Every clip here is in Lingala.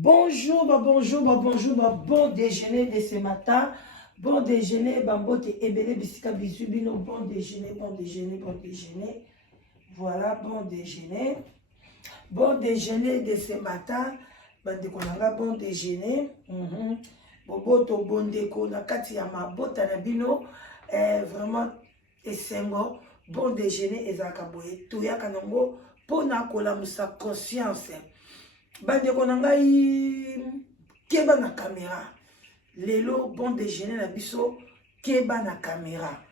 Bonjour, bonjour, bon déjeuner de ce matin. Bon déjeuner, bambote ebele bisika bisubino. Bon déjeuner, bon déjeuner, bon déjeuner. Voilà, bon déjeuner. Bon déjeuner de ce matin. Bande konanga bon déjeuner. Boboto bondeko na kati ya mabota na bino. Vraiment esengo. Bon déjeuner ezaka boye. Toyaka nango pona kolamusa conscience. Bandeko na ngai keba na caméra lelo bon déjeuner na biso keba na caméra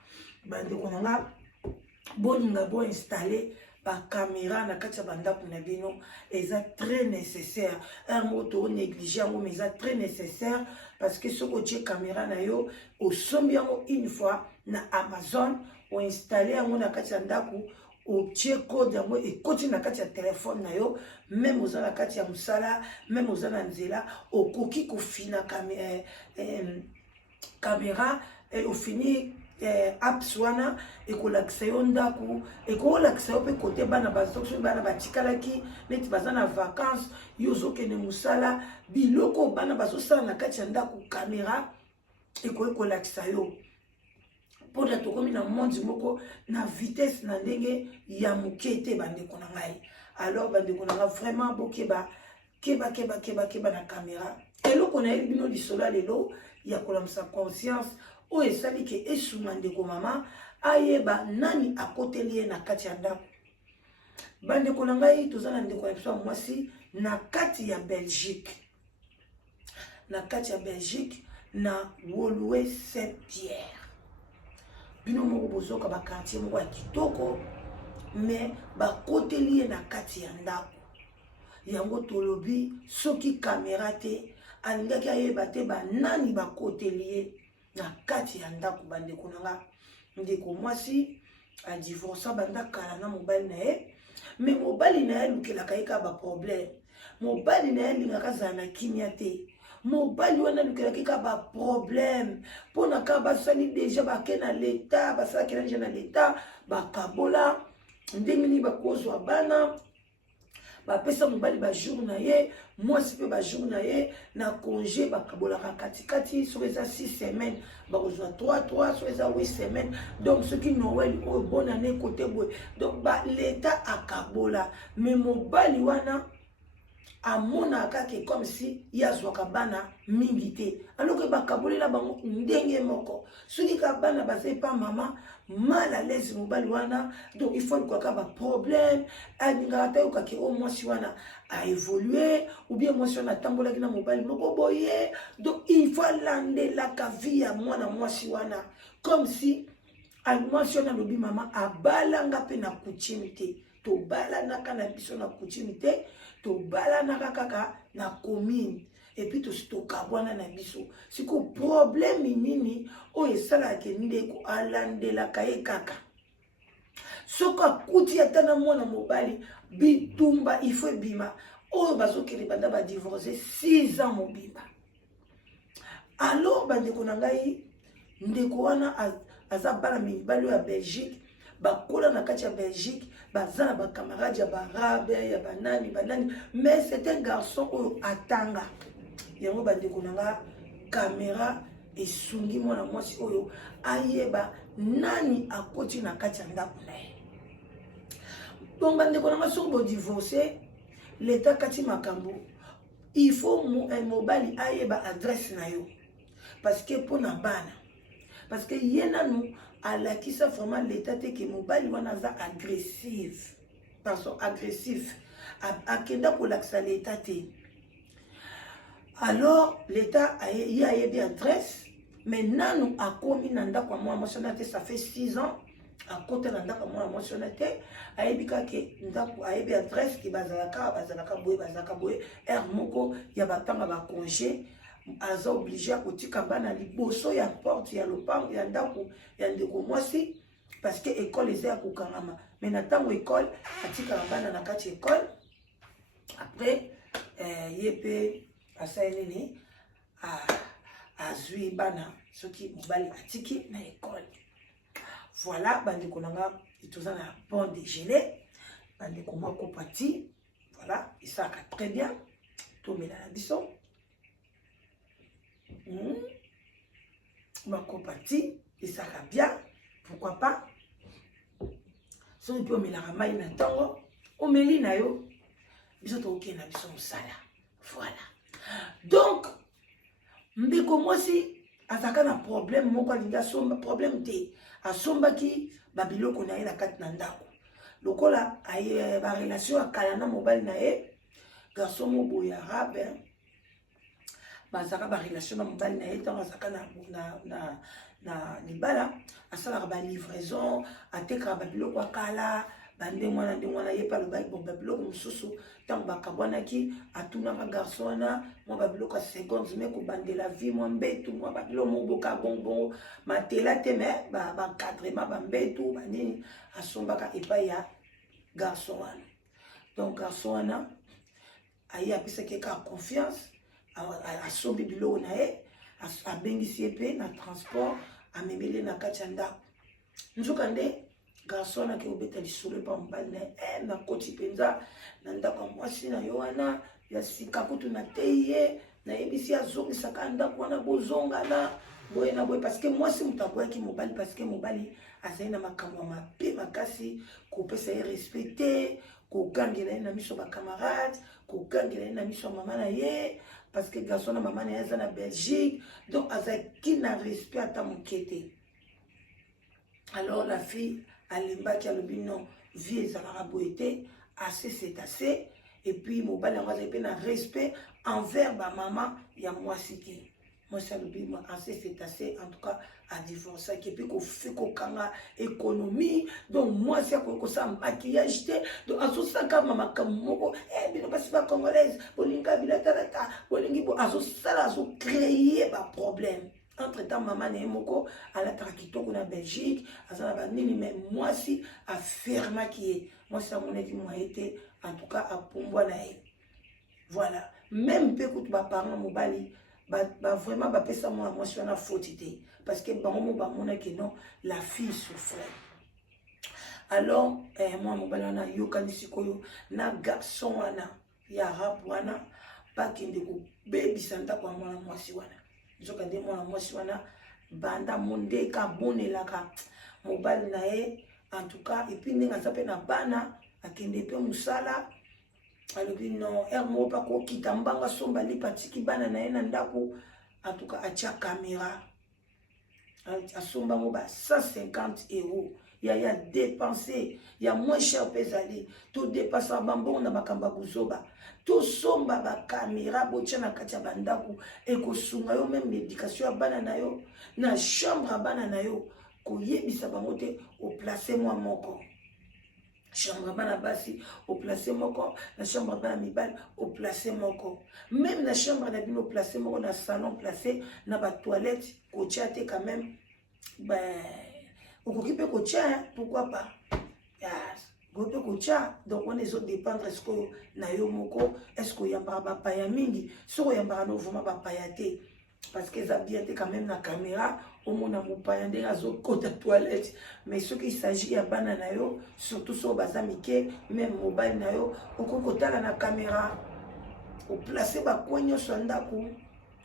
bandeko na nga bolinga bo installer ba caméra na kati ya bandako na bino eza très nécessaire un mot to négliger yango mais eza très nécessaire parce que soko tie caméra na yo osombi yango une fois na Amazon o installer yango na kati ya ndako au tie code yango ekoti na kati ya telefone na yo même oza na kati ya musala même oza na nzela okoki kofina caméra ofini apps wana ekolakisa yo ndako ekolakisa yo mpe kote bana bazoki bana batikalaki neti baza na vacances yo ozokende musala biloko bana bazosala na kati ya ndako caméra ekolakisa yo pour tokomi na monde moko na vitesse na ndenge ya moke te bandeko na ngai alors bandeko na ngai vraiment bokeba keba na caméra eloko na yebi bino lisolo lelo ya kolamusa conscience oyo esali ke esuma ndeko mama ayeba nani akoteli ye na kati ya ndako bandeko na ngai toza na ndeko ya biso ya mwasi na kati ya Belgique na Woluwe Saint-Pierre bino moko bozoka ba quartier moko ya kitoko mais bakoteli ye na kati ya ndako yango tolobi soki caméra te alingaki ayeba te banani bakoteli ye na kati ya ndako bandeko na nga ndeko mwasi adivorsa banda kala na mobali na ye mais mobali na ye lukelaka ye ka baproblème mobali na ye alingaka azala na kimia te mobali wana lukelaki ka baproblème mpona ka basali deja bake na leta basalaki na deja na leta bakabola ndenge nini bakozwa bana bapesa mobali bajour na ye mwasi mpe bajour na ye na congé bakabolaka katikati soki eza 6 semaines bakozwa 3 soki eza 8 semaines donc soki noel oyo bonne année kote boye donc leta akabola mais mobali wana amona kaka comme si yazwaka bana mingi te alors que bakabolela bango ndenge moko soki ka bana baza pa mama mal à l'aise mobali wana donc il faut quoi ba problème alingaka te okaki o mwasi wana a évoluer ou bien mwasi wana tambolaki na mobali moko boye donc il faut landela ka vie ya mwana mwasi wana comme si mwasi wana lobi mama abalanga pe na coutume te to balanaka na biso na coutume te to balanaka kaka na commune et puis to stokabwana na biso siko problème nini o esalaka ndeko alandelaka ye kaka soko akuti ata na mwana mobali bitumba il faut bima oyo bazokende banda badivorce 6 ans mobimba alors bandeko na ngai ndeko wana aza bana mibali ya Belgique bakola na kati ya Belgique baza na bakamarade ya barabe ya banani mais c'est un garçon oyo atanga yango bandeko na nga caméra esungi mwana mwasi oyo ayeba nani akoti na kati ya ndako na ye donc bandeko na nga soki bodivorce leta kati makambo il faut mobali ayeba adresse na yo parce que mpona bana parce que ye nanu alakisa vraiment l'état te ke mobali wana aza agressif akenda kolakisa l'état te alors l'état ye ayebi adresse mais nanu akomi na ndako ya mwana mwasi wana te ça fait 6 ans akota na ndako ya mwana mwasi wana te ayebi kake ndako ayebi adresse ke bazalaka boye aire moko ya batanga bacongé aza obligé à kotika bana liboso ya porte ya lopango ya ndako ya ndeko mwasi parce que école eza ya kokangama mais na ntango école atikaka bana na kati école après ye mpe asali nini azwi bana soki mobali atiki na école voilà bandeko na nga toza na bon déjeuner bandeko moko pati voilà esalaka très bien tomela na biso makopati esaka bien, pourquoi pas soki mpe omelaka mai na ntango omeli na yo biso tokokende na biso mosala. Voilà, donc mbeko mwasi azalaka na problème moko alingi asomba, problème te, asombaki babiloko na ye na kati na ndako lokola barelation akala na mobali na ye garçon mo boye arabe bazalaka barelation na mobali na ye ntango azalaka na libala asalaka balivraison atekaka babiloko akala bande mwana ye pa lobaki bon babiloko mosusu ntango bakabwanaki atunaka garçon wana mwa babiloko ya seconde me kobandela vie mwa mbetu mwa babiloko moboka bonbongo matela te me bancadrement bambetu banini asombaka epai ya garçon wana. Donc garçon wana aye apisaki kaka confiance asombi biloko na ye abengisi ye mpe na transport amemeli na kati ya ndako nzoka nde garçon wana ke obeta lisolo epa mobali na ye nakoti mpenza na ndako ya mwasi na yo wana ya sika kutu natei ye nayebisi azongisaka ndako wana bozongana boye na boye parce que mwasi moto aboyaki mobali parce que mobali azali na makambo ya mabe makasi kopesa ye respect te kogangela ye na miso ya bacamarade kogangela ye na miso ya mama na ye parce que garçon na mama na ye aza na Belgique donc azalaki na respect ata moke te. Alors la fille alembaki alobi non vie ezalaka boye te assez c'est assez et puis mobali yango azali mpe na respect envers bamama ya mwasi te. Mwasi alobi assez c'est assez en tout cas adivorcaki epuis kokanga économie donc mwasi akoki kosala maquillage te donc azosalaka makambo moko bino basi bacongolaise bolinga bilatalata bolingi azosala azocreye baproblème. Entre-temps, maman na ye moko alataka kitoko na Belgique, azala banini mais mwasi afirmaki ye. Mwasi amonaki mwaye te, en tout cas apumbwa na ye. Voilà. Même pe kutu ba parents mobali vraiment bapesa mwana mwasi wana faute te parce que bango mo bamonaki non la fille souffrait. Alors moi mobali wana yokani sikoyo na garçon wana ya rap wana bakende kobebisa ndako ya mwana mwasi wana. Nzoka nde mwana mwasi wana banda mondeka bonelaka mobali na ye en tout cas et puis ndenge aza mpe na bana akende mpe mosala alobi non ere moko mpa kokita mbanga somba lipa atiki bana na ye na ndako en tout cas atia caméra asombango ba 150 € ya dépenser ya moins cher mpe ezali todépensaka bambongo na makambo ya kozoba tosomba bakamera botia na kati ya bandako ekosunga yo meme l'éducation ya bana na yo na chambre ya bana na yo koyebisa bango te oplace mwa moko chambre ya bana basi oplace moko na chambre ya bana mibali oplace moko même na chambre na bino oplace moko na salon place na batoilette kotia te quand même okoki mpe kotia pourquoi pas gope kotia donc on ezo dépendre est-ce que na yo moko est-ce que yambaka bapaya mingi soko yambaka no vraiment bapaya te parce que ça bien te quand même na caméra au mona mopaya ndenge azokota toilette mais ce qui s'agit ya bana na yo surtout so baza mike même mobile na yo okoki kotala na caméra oplace bakwa nyonso ya ndako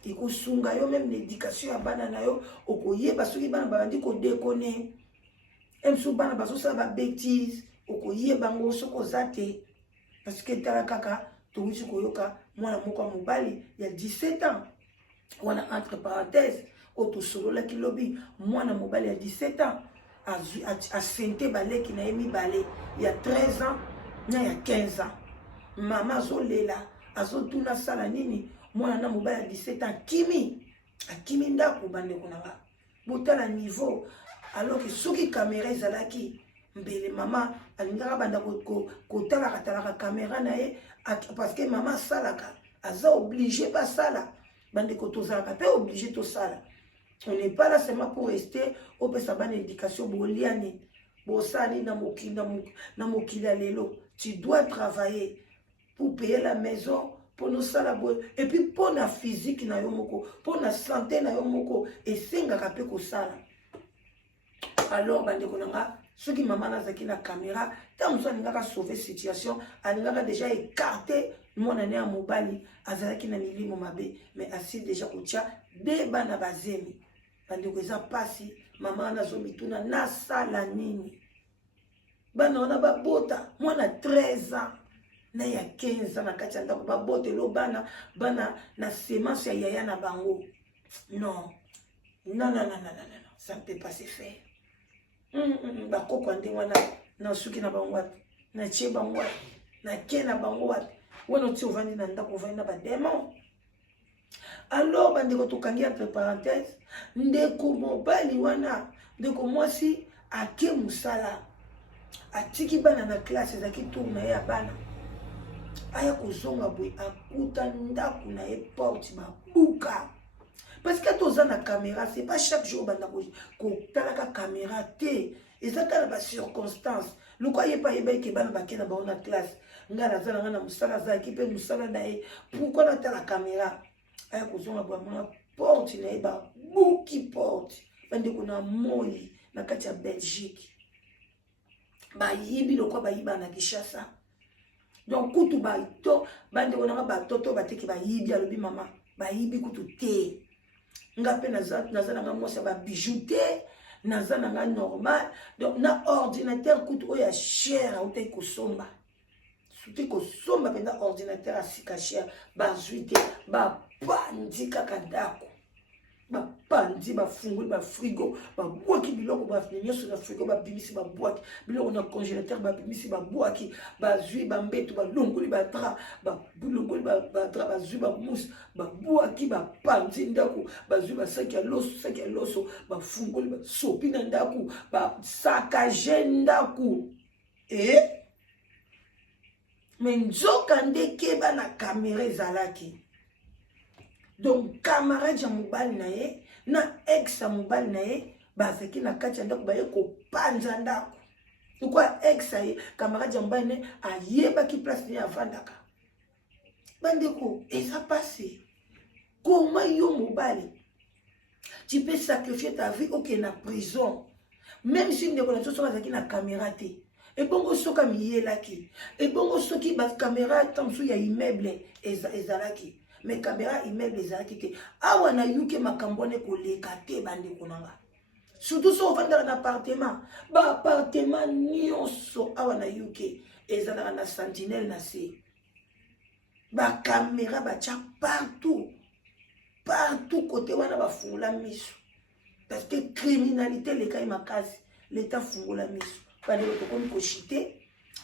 ekosunga yo même l'éducation ya bana na yo okoyeba soki bana babandi kodekone emso bana bazosala babêtise okoyeba ngo soko oza te parce que tala kaka touti koyoka mwana moko mobali ya 17 ans wana entre parenthèses otosololaki lobi mwana mobali ya 17 ans asente baleki na ye mibale ya 13 ans na ya 15 ans mama azolela azotuna sala nini mwana na mobali ya 17 ans akimi ndako bandeko na nga botala niveau alors que soki caméra ezalaki mbele mama alingaka banda kotalaka caméra na ye parce que mama asalaka aza obligé basala bandeko tozalaka mpe obligé tosala. On n'est pas là seulement pour rester opesa bana éducation boliani bosali na mokili ya lelo. Tu dois travailler pour payer la maison pour nous sala boy et puis pour la physique na yo moko pour la santé na yo moko esengaka mpe kosala. Alors bandeko nanga soki mama nazaki na caméra ta mosu alingaka sauver situation alingaka déjà écarter mwana ne ya mobali azalaki na milimo mabe mais asili déjà kotia de bana bazemi bandeko eza pasi mama wana azomituna nasala nini bana wana babota mwana 13 ans na ya 15 ans na kati ya ndako babotelo bana na semence ya yaya na bango non non non non non non ça ne peut pas se faire bakoko ndenge wana na suki na bango wapi na tie bango wapi na ke na bango wapi wana oti ovandi na ndako ovandi na bademon. Alors bandeko tokangi entre parenthèse ndeko mobali wana ndeko mwasi ake musala atiki bana na classe ezaki tour na ye ya bana aya kozonga boye akuta ndako na ye porte babuka parce que toza na caméra c'est pas chaque jour banda kotalaka caméra te eza kala ba circonstance loko ayeba yebaki bana bake na bango na classe nga naza nanga na musala azalaki mpe musala na ye pourquoi natala caméra aya kozonga boye mona porte na ye babuki porte bandeko na moi na kati ya Belgique bayibi lokwa bayiba na Kinshasa donc kutu bato bandeko nanga batoto bateki bayibi alobi mama bayibi kutu te nga pe naza nanga mwasi ya babijou te naza nanga normal donc na ordinateur kutu oyo ya cher autaki kosomba soki kosomba mpenza ordinateur asika cher bazwi te bapandi kaka ndako bapandi bafungoli bafrigo babwaki biloko nyonso na frigo babimisi babwaki biloko na congélateur babimisi babwaki bazwi bambeto balongoli badra balongoli badra bazwi bamousse babwaki bapandi ndako bazwi basaki ya loso bafungoli basopi na ndako basakaje ndako me nzoka ndekeba na kamera ezalaki. Donc camarade ya mobali na ye na ex ya mobali na ye bazaki na kati ya ndako baye kopanza ndako lokwa ex ye camarade ya mobali ne ayebaki place ne avandaka bandeko eza passé comment yo mobali tu peux sacrifier ta vie ok na prison même si ndeko na soso bazaki na caméra te ebongo soka miyelaki ebongo soki ba caméra tamsu ya immeuble ezalaki mais caméra immeuble ezalaki te awa na yuke makambo ne koleka te bandeko nanga surtout so ovandaka na appartement ba appartement nyonso awa na yuke ezalaka na sentinelle na se ba caméra batia partout côté wana bafungula miso parce que criminalité lekai makasi l'état fungula miso bandeko tokomi koshite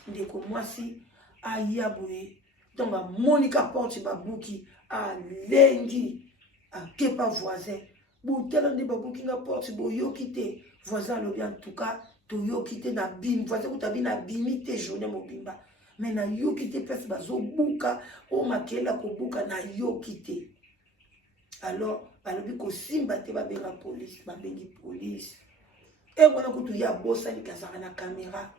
ndeko mwasi aya boye donc amonika porte babuki alengi akepa voisin botala nde babuki nga porte boyoki te voisin alobi en tout cas toyoki te na bimi voisin kutabi na bimi te journée mobimba mais na yoki te place bazobuka o makela kobuka na yoki te alors balobi kosimba te babenga police babengi police e wana kutu ya bosani kazaka na caméra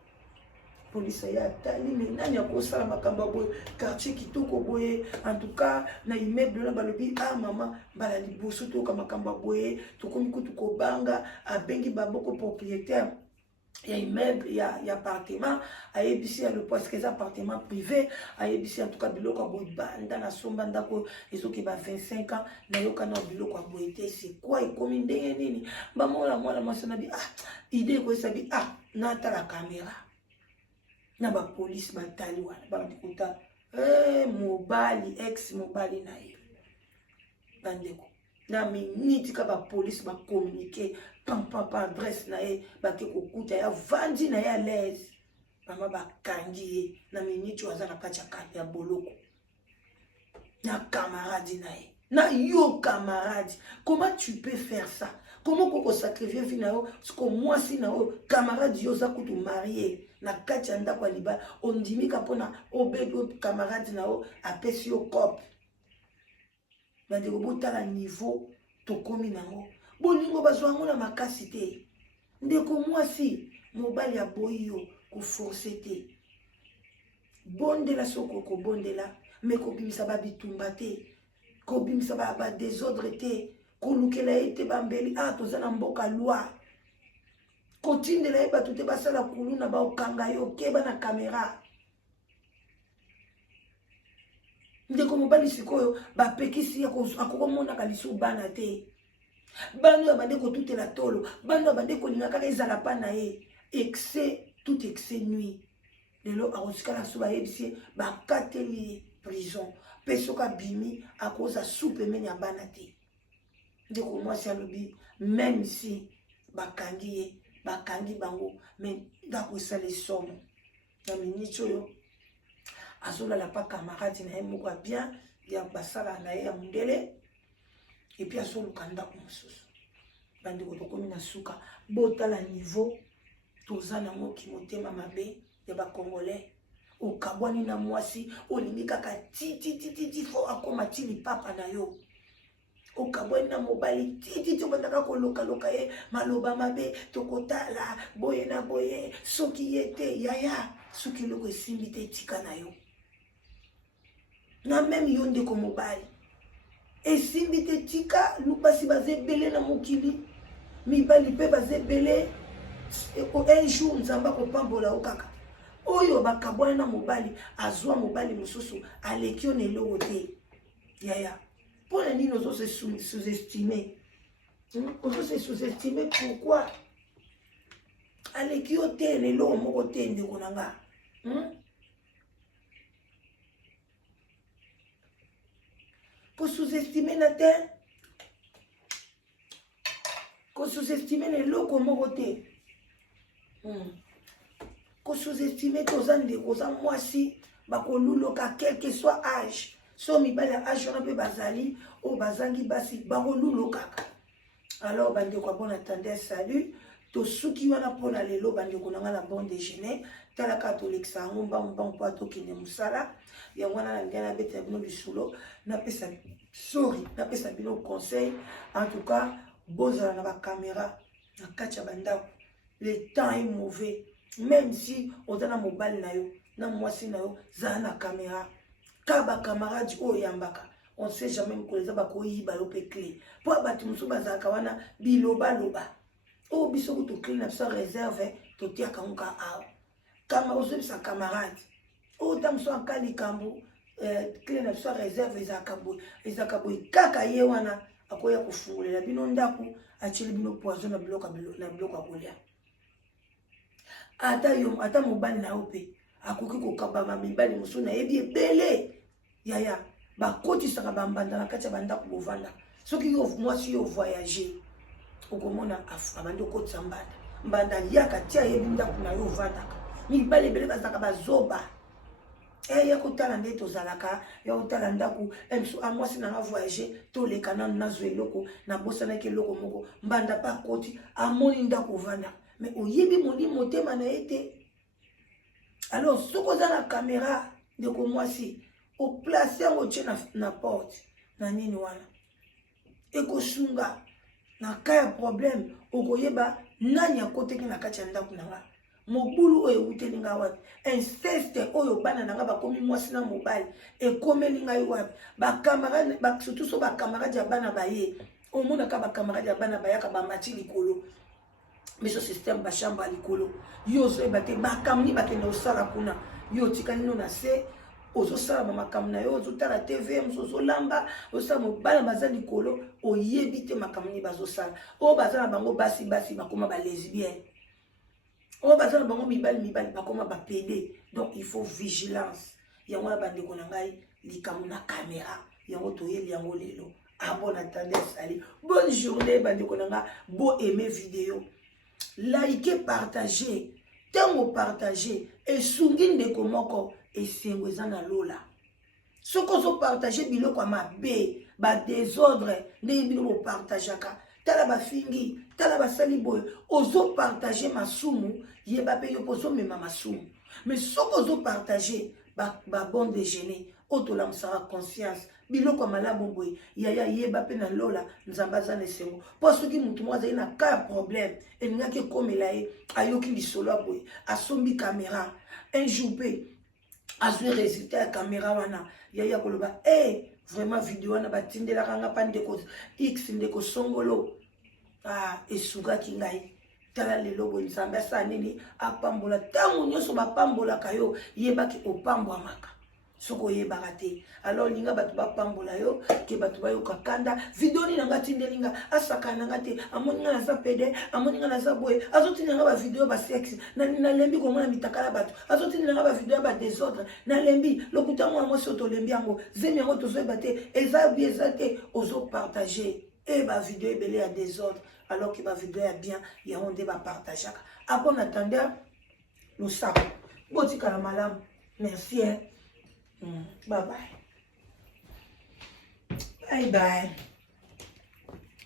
police ya tali mais nani akosala makambo boye quartier kitoko boye en tout cas na immeuble na balobi mama bala liboso to ka makambo boye tokomi kutu kobanga abengi baboko propriétaire ya immeuble ya appartement ayebisi ya le parce que les appartements privés ayebisi en tout cas biloko boye banda na somba ndako ezoki ba 25 ans na yoka na biloko boye te c'est quoi ekomi ndenge nini bamola mwana masana bi idée ko sabi na ta la caméra na ba police batali wana bandikuta mobali ex mobali na ye bandeko na minute ka ba police ba communiquer pampa adresse na ye bake kokuta ya vandi na ya l'aise mama bakangi ye na minute waza na kati ya boloko na camarade na ye na yo camarade comment tu peux faire ça comment koko sacrifier vie na yo siko mwasi na yo camarade yo za kutu marié na kati ya ndako ya libala ondimika mpona obego camarade na yo apesi yo cope bandeko botala niveau tokomi nango bolingo bazwa yango na makasi te ndeko mwasi mobali ya boyi yo koforce te bondela soko kobondela me kobimisa babitumba te kobimisa badésordre te kolukela ye te bambeli toza na mboka loi kotindela ye bato te basala kuluna baokanga yo keba na caméra ndeko mobali sikoyo bapekisi akokomona kalisu bana te bano bande ko tutela tolo bano bande ko linga kaka ezala pa na ye excès tout excès nuit lelo akosikala so bayebisi bakateli prison pe soka bimi akoza soupe menya bana te ndeko mwasi alobi même si bakangi bango mais ndako esala somo na miniti oyo azolala pa camarade na ye moko bien ya basala na ye ya mundele et puis azoluka ndako mosusu bandeko tokomi na suka botala niveau toza nango kimotema mabe ya bakongolais okabwani na mwasi olingi kaka titititi fo akoma ti lipapa na yo okabwani na mobali tititi obandaka kolokaloka ye maloba mabe tokotala boye na boye soki ye te yaya soki eloko esimbi te etika na yo na meme yo ndeko mobali esimbi te tika lupasi baza ebele na mokili mibali mpe baza ebele un jour nzambe akopambola yo kaka oyo bakabwana na mobali azwa mobali mosusu aleki yo na eloko te yaya mpona nini ozose sous-estime ozose sous-estime pourquoi aleki yo te na eloko moko te ndeko na nga ko sous-estime na te ko sous-estime na eloko moko te ko sous-estime toza ndeko oza mwasi bakoluluka quel que soit âge so mibali ya âge wana mpe bazali oyo bazangi basi bakolulukaka alors bandeko bon attendez salut tosuki wana mpona lelo bandeko na nga na bon déjeuner talaka tolekisa yango mbambu mpo atokende mosala yango wana na ngai nabetela bino lisulo napesa bino conseil en tout cas bozala na bacaméra na kati ya bandako le temps est mauvais même si oza na mobali na yo na mwasi na yo zala na caméra ka bacamarade oyo yambaka on sait jamais mokolo eza bakoyiba yo mpe clé mpo bato mosusu bazalaka wana bilobaloba oyo biso kutu clé na biso réserve totiaka ngo ka awa kama ozobisa camarade oyo ta mosusu aka likambo clé na biso réserve ezalaka boye kaka ye wana akoya kofungolela bino ndako atieli bino poison na biloko ya kolia ata mobali na yo mpe akoki kokabama mibali mosusu nayebi ebele yaya bakotisaka bambanda na kati ya bandako bovanda soki mwasi yo voyage okomona abandi okotisa mbanda aliaka tia yebi ndako na yo ovandaka mibali ebele bazalaka bazoba ya kotala nde tozalaka ya kotala ndako mwasi nanga voyage toleka nanu nazwa eloko nabosanaki eloko moko mbanda pa akoti amoni ndako ovandaka mais oyebi molimo motema na ye te alors soki oza na caméra ndeko mwasi oplace yango tie na porte na nini wana ekosunga na ka ya problème okoyeba nani akoteki na kati ya ndako na nga mobulu oyo ewuteli nga wapi inceste oyo bana na nga bakomi mwasi na mobali ekomeli ngai wapi bakamarade surtout so bakamarade ya bana baye omonaka bakamarade ya bana bayaka bamati likolo biso système bachambre ya likolo yo ozoyeba te makambo bakende osala kuna yo otikali no na se ozosala bamakambo na yo ozotala tv mosu ozolamba ozosala mobala baza likolo oyebi te makambo nini bazosala oyo baza na bango basi bakoma balesbienne oyo baza na bango mibali bakoma bapede donc il faut vigilance yango na bandeko na ngai likambo na caméra yango toyeli yango lelo bon attendez sali bonne journée bandeko na nga bo aimer vidéo likez, partagez. Tango partagez. Et sungi ndeko moko. Et sengo ezana lola. Ce qu'on se partage biloko mabe, ba désordre, ne biloko partageaka. Tala ba fingi, tala ba saliboy. Ozo partager masumu, yeba pe yo poso mema masumu. Mais ce qu'on se partager, ba bon déjeuner. Otola msara conscience. Biloko malamu boy yaya yeba pe na lola nzambaza na sengo po soki mutu mwa za ina ka problème elingaki komela ye ayoki lisolo boy asombi caméra un jour pe azwe résultat ya caméra wana yaya koloba vraiment vidéo wana batindelaka nga pa ndeko x ndeko songolo esukaki ngai tala lelo boy nzambe asala nini apambola ntango nyonso bapambolaka yo yebaki opambwamaka soko ye barate alors linga batu ba pambola yo ke batu ba yo kakanda video ni nanga tindelinga asaka nanga te amoninga na za pede amoninga na za boye azotinga ba video ba sexe na lembi ko mona mitakala batu azotinga ba video ba désordre na lembi lokuta mo mo soto lembi yango zemi yango tozo bate eza bi ezate ozo partager et ba video ebele ya désordre alors que ba video ya bien ya onde ba partager a bon attendant nous savons botika la malamu merci hein. Bye bye. Bye bye.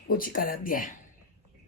Otikala bien.